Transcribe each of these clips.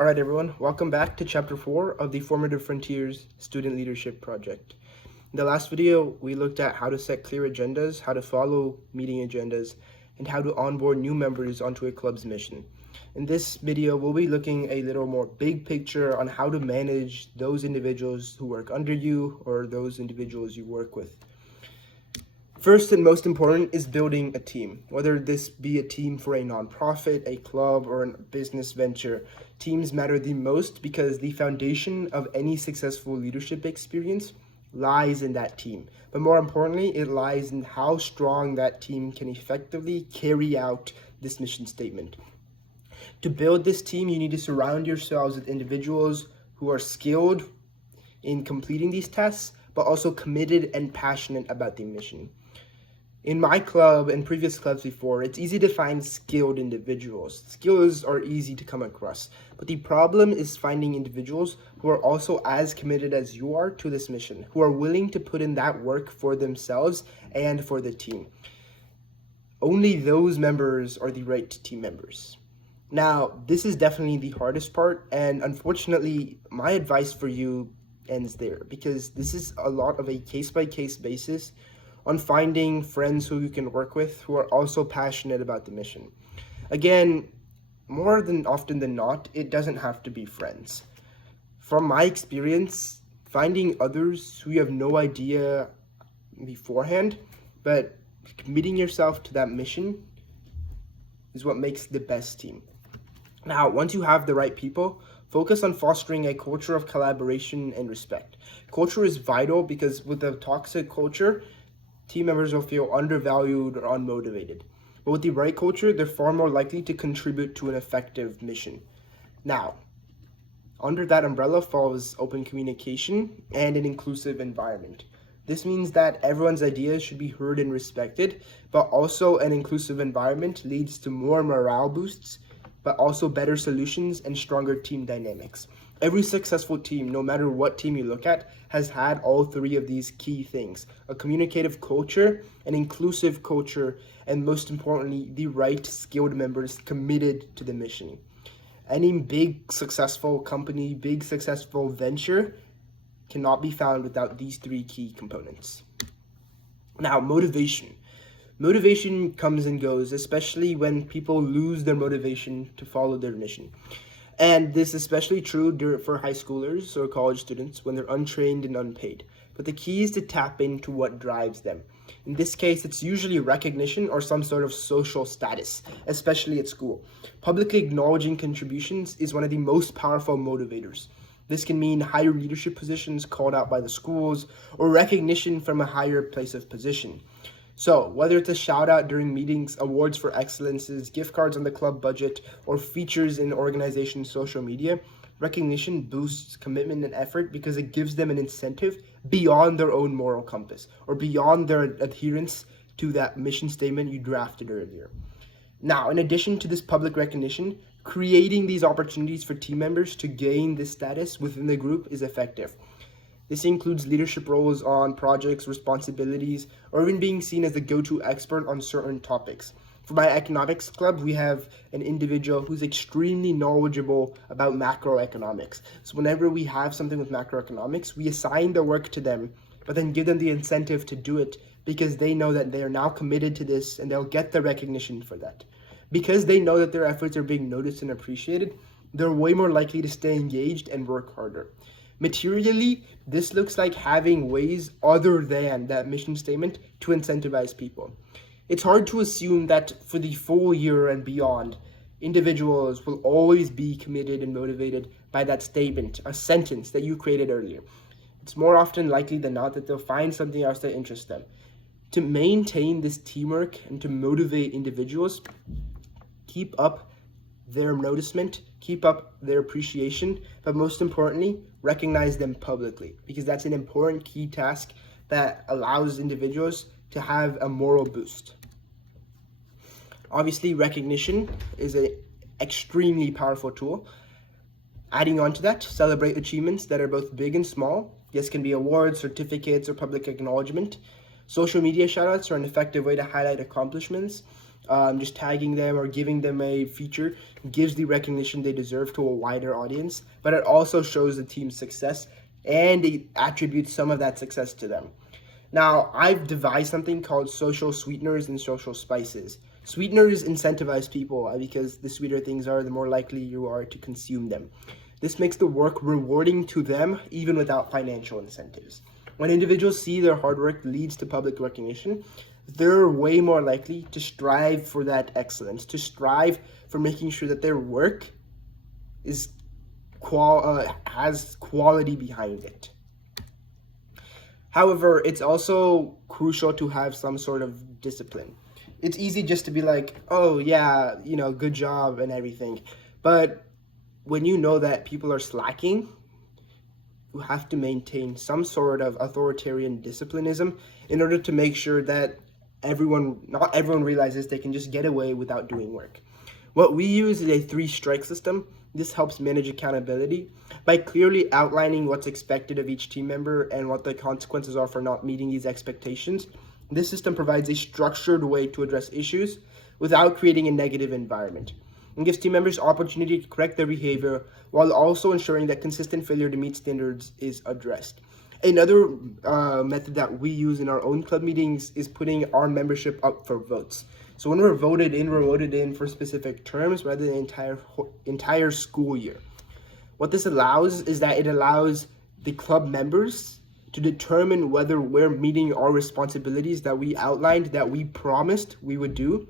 All right, everyone, welcome back to Chapter 4 of the Formative Frontiers Student Leadership Project. In the last video, we looked at how to set clear agendas, how to follow meeting agendas, and how to onboard new members onto a club's mission. In this video, we'll be looking a little more big picture on how to manage those individuals who work under you or those individuals you work with. First and most important is building a team. Whether this be a team for a nonprofit, a club, or a business venture, teams matter the most because the foundation of any successful leadership experience lies in that team. But more importantly, it lies in how strong that team can effectively carry out this mission statement. To build this team, you need to surround yourselves with individuals who are skilled in completing these tasks, but also committed and passionate about the mission. In my club and previous clubs before, it's easy to find skilled individuals. Skills are easy to come across, but the problem is finding individuals who are also as committed as you are to this mission, who are willing to put in that work for themselves and for the team. Only those members are the right team members. Now, this is definitely the hardest part, and unfortunately, my advice for you ends there, because this is a lot of a case-by-case basis on finding friends who you can work with who are also passionate about the mission. Again, more than often than not, it doesn't have to be friends. From my experience, finding others who you have no idea beforehand, but committing yourself to that mission is what makes the best team. Now, once you have the right people, focus on fostering a culture of collaboration and respect. Culture is vital because with a toxic culture, team members will feel undervalued or unmotivated. But with the right culture, they're far more likely to contribute to an effective mission. Now, under that umbrella falls open communication and an inclusive environment. This means that everyone's ideas should be heard and respected, but also an inclusive environment leads to more morale boosts, but also better solutions and stronger team dynamics. Every successful team, no matter what team you look at, has had all three of these key things: a communicative culture, an inclusive culture, and most importantly, the right skilled members committed to the mission. Any big successful company, big successful venture cannot be found without these three key components. Now, motivation. Motivation comes and goes, especially when people lose their motivation to follow their mission. And this is especially true for high schoolers or college students when they're untrained and unpaid. But the key is to tap into what drives them. In this case, it's usually recognition or some sort of social status, especially at school. Publicly acknowledging contributions is one of the most powerful motivators. This can mean higher leadership positions called out by the schools or recognition from a higher place of position. So, whether it's a shout out during meetings, awards for excellences, gift cards on the club budget, or features in the organization's social media, recognition boosts commitment and effort because it gives them an incentive beyond their own moral compass or beyond their adherence to that mission statement you drafted earlier. Now, in addition to this public recognition, creating these opportunities for team members to gain this status within the group is effective. This includes leadership roles on projects, responsibilities, or even being seen as the go-to expert on certain topics. For my economics club, we have an individual who's extremely knowledgeable about macroeconomics. So whenever we have something with macroeconomics, we assign the work to them, but then give them the incentive to do it because they know that they are now committed to this and they'll get the recognition for that. Because they know that their efforts are being noticed and appreciated, they're way more likely to stay engaged and work harder. Materially, this looks like having ways other than that mission statement to incentivize people. It's hard to assume that for the full year and beyond, individuals will always be committed and motivated by that statement, a sentence that you created earlier. It's more often likely than not that they'll find something else that interests them. To maintain this teamwork and to motivate individuals, keep up their noticement, keep up their appreciation, but most importantly, recognize them publicly, because that's an important key task that allows individuals to have a moral boost. Obviously, recognition is an extremely powerful tool. Adding on to that, celebrate achievements that are both big and small. This can be awards, certificates, or public acknowledgement. Social media shoutouts are an effective way to highlight accomplishments. just tagging them or giving them a feature gives the recognition they deserve to a wider audience, but it also shows the team's success and it attributes some of that success to them. Now, I've devised something called social sweeteners and social spices. Sweeteners incentivize people because the sweeter things are, the more likely you are to consume them. This makes the work rewarding to them, even without financial incentives. When individuals see their hard work leads to public recognition, they're way more likely to strive for that excellence, to strive for making sure that their work is has quality behind it. However, it's also crucial to have some sort of discipline. It's easy just to be like, oh yeah, good job and everything. But when you know that people are slacking, you have to maintain some sort of authoritarian disciplinism in order to make sure that not everyone realizes they can just get away without doing work. What we use is a 3-strike system. This helps manage accountability by clearly outlining what's expected of each team member and what the consequences are for not meeting these expectations. This system provides a structured way to address issues without creating a negative environment, and gives team members opportunity to correct their behavior while also ensuring that consistent failure to meet standards is addressed. Another method that we use in our own club meetings is putting our membership up for votes. So when we're voted in for specific terms rather than entire school year. What this allows is that it allows the club members to determine whether we're meeting our responsibilities that we outlined, that we promised we would do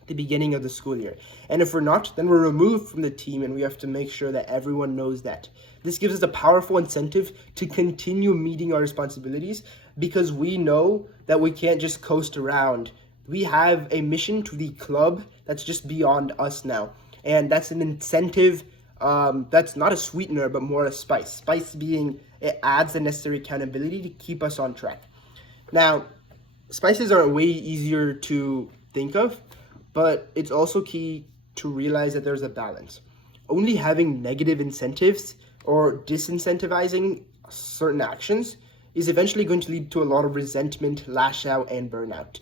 at the beginning of the school year. And if we're not, then we're removed from the team, and we have to make sure that everyone knows that. This gives us a powerful incentive to continue meeting our responsibilities because we know that we can't just coast around. We have a mission to the club that's just beyond us now. And that's an incentive that's not a sweetener, but more a spice. Spice being it adds the necessary accountability to keep us on track. Now, spices are way easier to think of, but it's also key to realize that there's a balance. Only having negative incentives or disincentivizing certain actions is eventually going to lead to a lot of resentment, lash out, and burnout.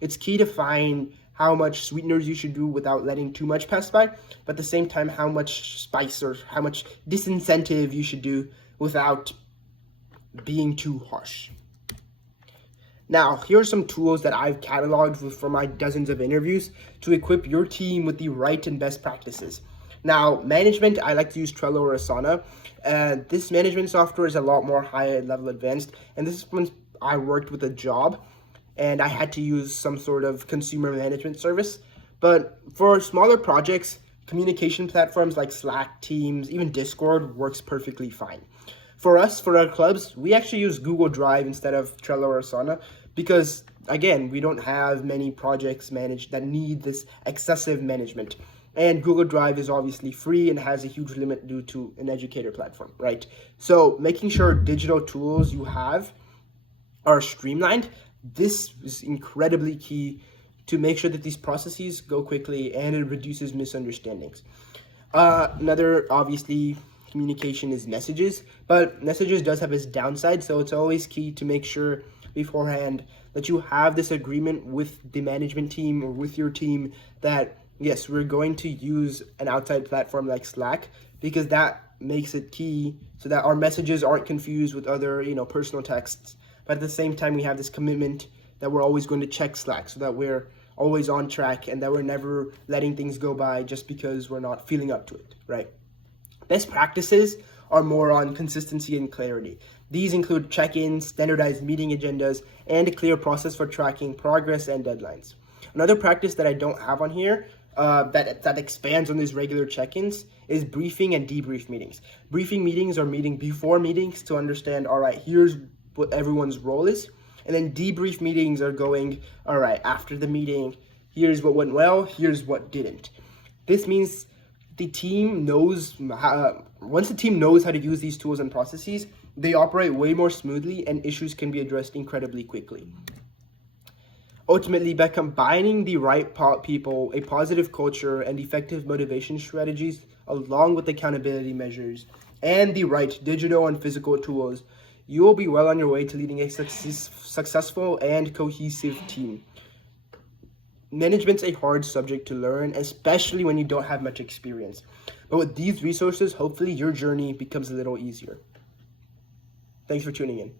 It's key to find how much sweeteners you should do without letting too much pass by, but at the same time, how much spice or how much disincentive you should do without being too harsh. Now, here are some tools that I've cataloged from my dozens of interviews to equip your team with the right and best practices. Now, management, I like to use Trello or Asana. This management software is a lot more high level advanced, and this is when I worked with a job and I had to use some sort of consumer management service. But for smaller projects, communication platforms like Slack, Teams, even Discord works perfectly fine. For us, for our clubs, we actually use Google Drive instead of Trello or Asana because, again, we don't have many projects managed that need this excessive management. And Google Drive is obviously free and has a huge limit due to an educator platform, right? So making sure digital tools you have are streamlined, this is incredibly key to make sure that these processes go quickly and it reduces misunderstandings. Another, obviously, communication is messages, but messages does have its downside, so it's always key to make sure beforehand that you have this agreement with the management team or with your team that, yes, we're going to use an outside platform like Slack because that makes it key so that our messages aren't confused with other, personal texts. But at the same time, we have this commitment that we're always going to check Slack so that we're always on track and that we're never letting things go by just because we're not feeling up to it, right? Best practices are more on consistency and clarity. These include check-ins, standardized meeting agendas, and a clear process for tracking progress and deadlines. Another practice that I don't have on here that expands on these regular check-ins is briefing and debrief meetings. Briefing meetings are meeting before meetings to understand, all right, here's what everyone's role is. And then debrief meetings are going, all right, after the meeting, here's what went well, here's what didn't. This means the team knows, once the team knows how to use these tools and processes, they operate way more smoothly and issues can be addressed incredibly quickly. Ultimately, by combining the right people, a positive culture, and effective motivation strategies, along with accountability measures, and the right digital and physical tools, you will be well on your way to leading a successful and cohesive team. Management's a hard subject to learn, especially when you don't have much experience. But with these resources, hopefully your journey becomes a little easier. Thanks for tuning in.